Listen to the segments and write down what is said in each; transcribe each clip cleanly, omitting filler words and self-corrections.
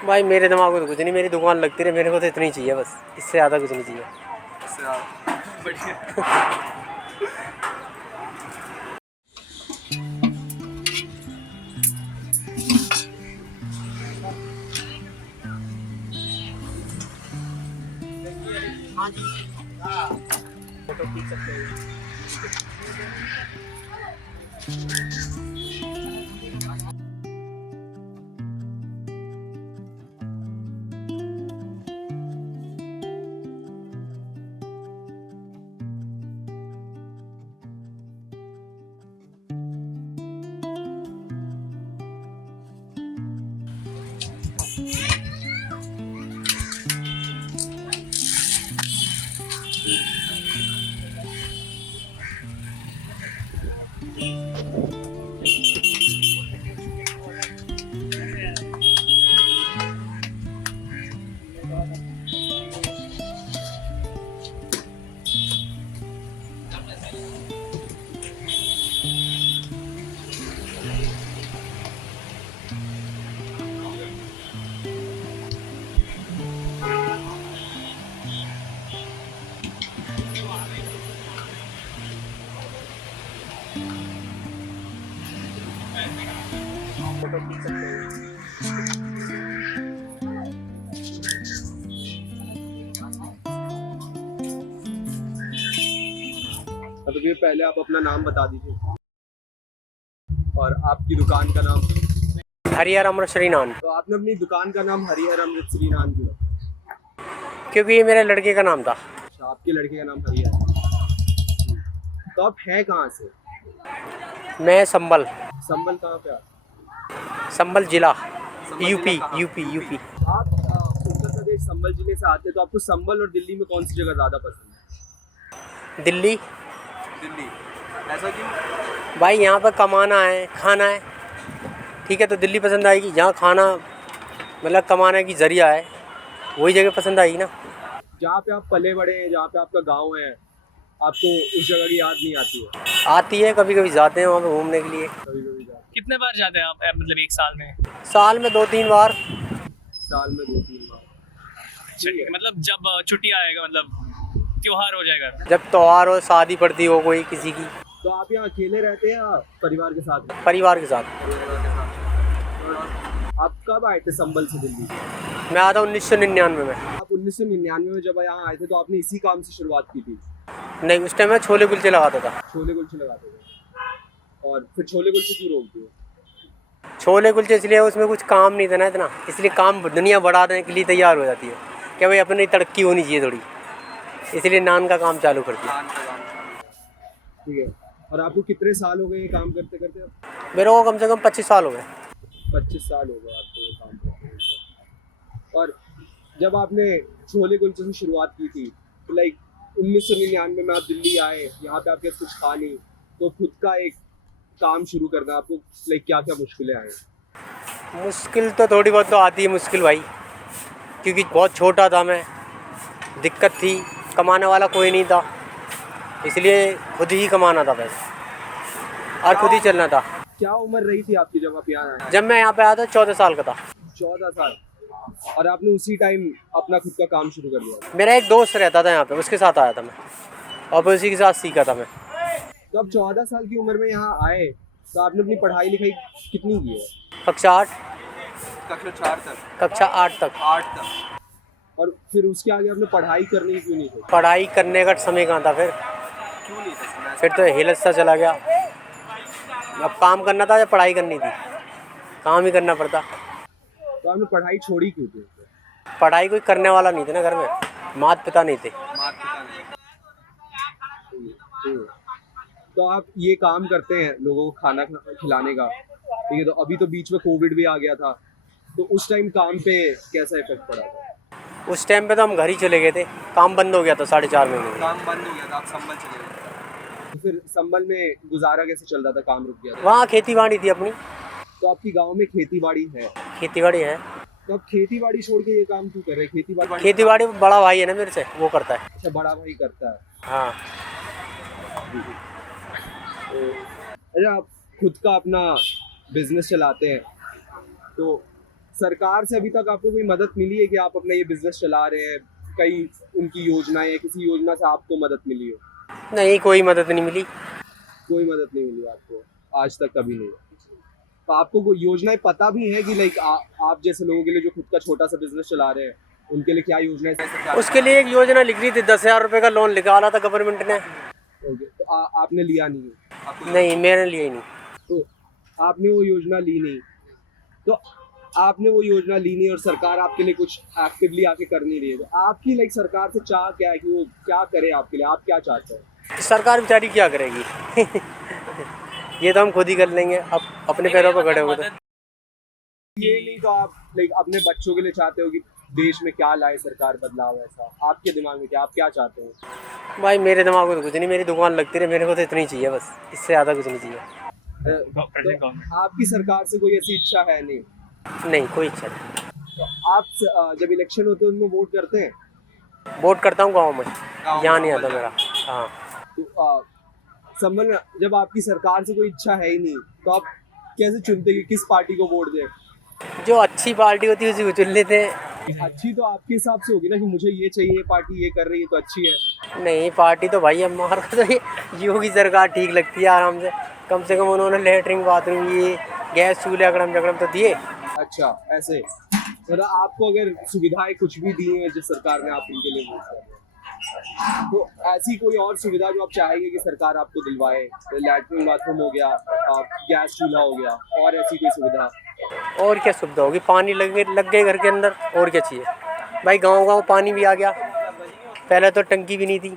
भाई मेरे दिमाग में तो कुछ नहीं, मेरी दुकान लगती रहे, मेरे को तो इतनी चाहिए बस, इससे ज़्यादा कुछ नहीं चाहिए। बढ़िया। हाँ जी, फोटो खींच सकते हैं। फोटो खींच सकते हैं। तो भैया पहले आप अपना नाम बता दीजिए और आपकी दुकान का नाम। हरिहर अमृत श्री नान, तो आपने अपनी दुकान का नाम हरिहर अमृत श्री नान क्यों रखा? क्योंकि ये मेरे लड़के का नाम था। अच्छा, आपके लड़के का नाम हरिहर है। तो आप हैं कहाँ से? मैं संभल, संबल कहाँ पे आप? संभल जिला, संबल यूपी जिला कहाँ? यूपी। आप उत्तर प्रदेश संबल जिले से आते हैं, तो आपको संबल और दिल्ली में कौन सी जगह ज़्यादा पसंद है? दिल्ली। दिल्ली। ऐसा क्यों? भाई यहाँ पर कमाना है, खाना है, ठीक है, तो दिल्ली पसंद आएगी। जहाँ खाना मतलब कमाने की जरिया है, वही जगह पसंद आएगी ना। जहाँ पे आप पले बड़े हैं, जहाँ पे आपका गांव है, आपको उस जगह की याद नहीं आती है? आती है, कभी कभी जाते हैं वहाँ पे घूमने के लिए। कभी कभी जाते कितने बार जाते हैं आप मतलब एक साल में? साल में 2-3 बार। हैं। साल में 2-3 बार। ठीक है। मतलब जब छुट्टी आएगा, मतलब त्योहार हो जाएगा। जब त्योहार हो, शादी पड़ती हो कोई किसी की। तो आप यहाँ अकेले रहते हैं या परिवार के साथ? परिवार के साथ। परिवार के साथ। आप कब आए थे संबल से दिल्ली? मैं आता 1999 में। आप 1999 में जब यहाँ आए थे, तो आपने इसी काम से शुरुआत की थी? नहीं, उस टाइम मैं छोले कुलचे लगाता था। छोले कुलचे लगाते थे, और फिर छोले कुलचे क्यों रोक दिए? छोले कुलचे इसलिए उसमें कुछ काम नहीं था ना इतना, इसलिए काम दुनिया बढ़ाने के लिए तैयार हो जाती है कि भाई अपनी तरक्की होनी चाहिए थोड़ी, इसलिए नान का काम चालू कर दिया। ठीक है। और आपको कितने साल हो गए ये काम करते करते? मेरे को कम से कम 25 साल हो गए। 25 साल हो गए आपको ये काम करते करते। और जब आपने छोले कुलचे से शुरुआत की थी, तो लाइक 1999 में आप दिल्ली आए, यहाँ पे आपके कुछ था नहीं, तो खुद का एक काम शुरू करना आपको लाइक क्या क्या मुश्किलें आई? मुश्किल तो थोड़ी बहुत तो आती है मुश्किल भाई, क्योंकि बहुत छोटा था मैं, दिक्कत थी, कमाने वाला कोई नहीं था, इसलिए खुद ही कमाना था पैसे और खुद ही चलना था। क्या उम्र रही थी आपकी जब आप यहाँ आए? जब मैं यहाँ पे आया था 14 साल का था। 14 साल। और आपने उसी टाइम अपना खुद का काम शुरू कर दिया? मेरा एक दोस्त रहता था यहाँ पे, उसके साथ आया था मैं और फिर उसी के साथ सीखा था मैं। तो आप 14 साल की उम्र में यहाँ आए, तो आपने अपनी पढ़ाई लिखाई कितनी की है? कक्षा 8। कक्षा 4 तक। कक्षा 8 तक। 8 तक। और फिर उसके आगे आपने पढ़ाई करनी क्यों नहीं थी? पढ़ाई करने का समय कहाँ था फिर क्यों नहीं था? फिर तो हिलत सा चला गया। अब काम करना था या पढ़ाई करनी थी, काम ही करना पड़ता। तो आपने पढ़ाई छोड़ी क्यों थी? पढ़ाई कोई करने वाला नहीं था ना घर में, माता पिता नहीं थे। तो आप ये काम करते हैं लोगों को खाना खिलाने का, ठीक है, तो अभी तो बीच में कोविड भी आ गया था, तो उस टाइम काम पे कैसा इफेक्ट पड़ा था? उस टाइम पे तो हम घर ही चले गए थे, काम बंद हो गया था 4.5 महीने में। काम बंद हो गया था, आप संबल चले गए? तो फिर संबल में गुजारा कैसे चल रहा था, काम रुक गया था? वहाँ खेती बाड़ी थी अपनी। तो आपकी गांव में खेती बाड़ी है? खेती बाड़ी है। तो आप खेती बाड़ी छोड़ के ये काम क्यों कर रहे हैं? खेती बाड़ी बड़ा भाई है ना मेरे से, वो करता है। अच्छा, बड़ा भाई करता है। हाँ। अच्छा, आप खुद का अपना बिजनेस चलाते हैं, तो सरकार से अभी तक आपको कोई मदद मिली है कि आप अपना ये बिजनेस चला रहे हैं? कई उनकी योजनाएं या किसी योजना से आपको मदद मिली हो? नहीं, कोई मदद नहीं मिली। कोई मदद नहीं मिली आपको आज तक, कभी नहीं? तो आपको कोई योजनाएं पता भी है कि लाइक आप जैसे लोगों के लिए जो खुद का छोटा सा बिजनेस चला रहे हैं उनके लिए क्या योजनाएं सरकार? उसके लिए एक योजना निकली थी, 10,000 रुपये का लोन निकाला था गवर्नमेंट ने। ओके, तो आपने लिया नहीं है? आपको नहीं, मैंने लिए नहीं। तो आपने वो योजना ली नहीं, तो आपने वो योजना ली नहीं और सरकार आपके लिए कुछ एक्टिवली आके कर नहीं रही है, तो आपकी लाइक सरकार से चाह क्या है कि वो क्या करे आपके लिए? आप क्या चाहते हैं? सरकार बेचारी क्या करेगी? ये तो हम खुद ही कर लेंगे, अब अपने पैरों पर खड़े हो गए। ये नहीं तो आप लाइक अपने बच्चों के लिए चाहते हो कि देश में क्या लाए सरकार बदलाव? ऐसा आपके दिमाग में क्या, आप क्या चाहते हो? भाई मेरे दिमाग में तो कुछ नहीं, मेरी दुकान लगती रहे, मेरे को तो इतनी चाहिए बस, इससे ज़्यादा कुछ नहीं चाहिए। प्रेजेंट गवर्नमेंट तो आपकी सरकार से कोई ऐसी इच्छा है नहीं? नहीं, कोई इच्छा नहीं। तो आप जब इलेक्शन होते हैं उनमें वोट करते हैं? वोट करता हूँ गाँव में, यहाँ नहीं गाँव आता में मेरा। हाँ, तो संबंध जब आपकी सरकार से कोई इच्छा है ही नहीं तो आप कैसे चुनते कि किस पार्टी को वोट दें? जो अच्छी पार्टी होती है उसी को चुन लेते हैं। अच्छी तो आपके हिसाब से होगी ना कि मुझे ये चाहिए, ये पार्टी ये कर रही है तो अच्छी है। नहीं, पार्टी तो भाई हमारे को तो ये योगी सरकार ठीक लगती है आराम से कम उन्होंने लेटरिन बाथरूम ये गैस चूल्हे अगड़म जगड़म तो दिए। अच्छा, ऐसे मतलब आपको अगर सुविधाएं कुछ भी दी हैं जिस सरकार ने, आप उनके लिए वोट कर रहे हैं, तो ऐसी कोई और सुविधा जो आप चाहेंगे कि सरकार आपको दिलवाए? लैट्रिन बाथरूम हो गया, गैस चूल्हा हो गया, और ऐसी कोई सुविधा? और क्या सुविधा होगी? पानी लग गए घर के अंदर, और क्या चाहिए भाई? गांव पानी भी आ गया, पहले तो टंकी भी नहीं थी,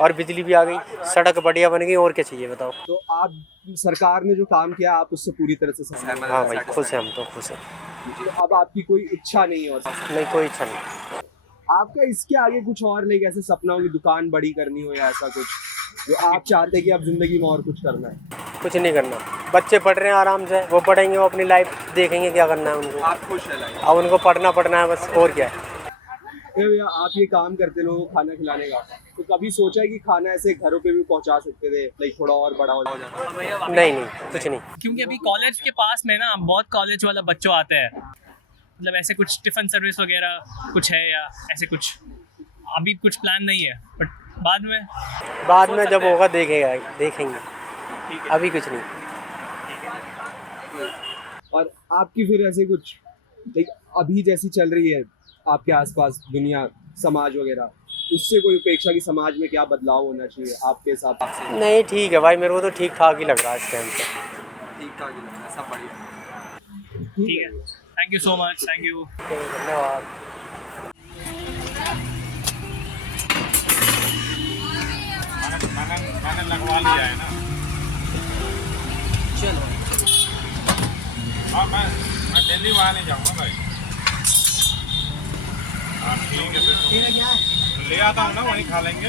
और बिजली भी आ गई, सड़क बढ़िया बन गई, और क्या चाहिए बताओ? तो आप सरकार ने जो काम किया आप उससे पूरी तरह से सहमत हैं? हाँ भाई, खुश हैं हम तो, खुश हैं। तो अब आपकी कोई इच्छा नहीं है? और नहीं, कोई इच्छा नहीं। आपका इसके आगे कुछ और लाइक ऐसे सपना हो कि दुकान बड़ी करनी हो या ऐसा कुछ जो आप चाहते हैं कि आप जिंदगी में और कुछ करना है? कुछ नहीं करना, बच्चे पढ़ रहे हैं आराम से, वो पढ़ेंगे, वो अपनी लाइफ देखेंगे, क्या करना है उनको। आप खुश है लाइफ? अब उनको पढ़ना है बस, और क्या है। भैया आप ये काम करते लोगों को खाना खिलाने का, तो कभी सोचा है कि खाना ऐसे घरों पे भी पहुंचा सकते थे, लाइक थोड़ा और बड़ा हो जाता? नहीं, कुछ नहीं। क्योंकि अभी कॉलेज के पास में ना बहुत कॉलेज वाला बच्चों आते हैं, मतलब ऐसे कुछ टिफिन सर्विस वगैरह कुछ है या ऐसे कुछ? अभी कुछ प्लान नहीं है, बट बाद में जब होगा देखेंगे, अभी कुछ नहीं। और आपकी फिर ऐसे कुछ लाइक अभी जैसी चल रही है आपके आसपास दुनिया, समाज वगैरह, उससे कोई उपेक्षा की समाज में क्या बदलाव होना चाहिए आपके हिसाब से? नहीं, ठीक है भाई, मेरे को तो ठीक ठाक ही लग रहा है इस टाइम पे। ठीक ठाक ही लग रहा है, सब बढ़िया। ठीक है, thank you so much, thank you. धन्यवाद। मैंने लगवा लिया है ना। चलो, हाँ, मैं दिल्ली वहाँ नहीं जाऊँगा भाई। हाँ ठीक है, फिर ले आता हूँ ना, वहीं खा लेंगे।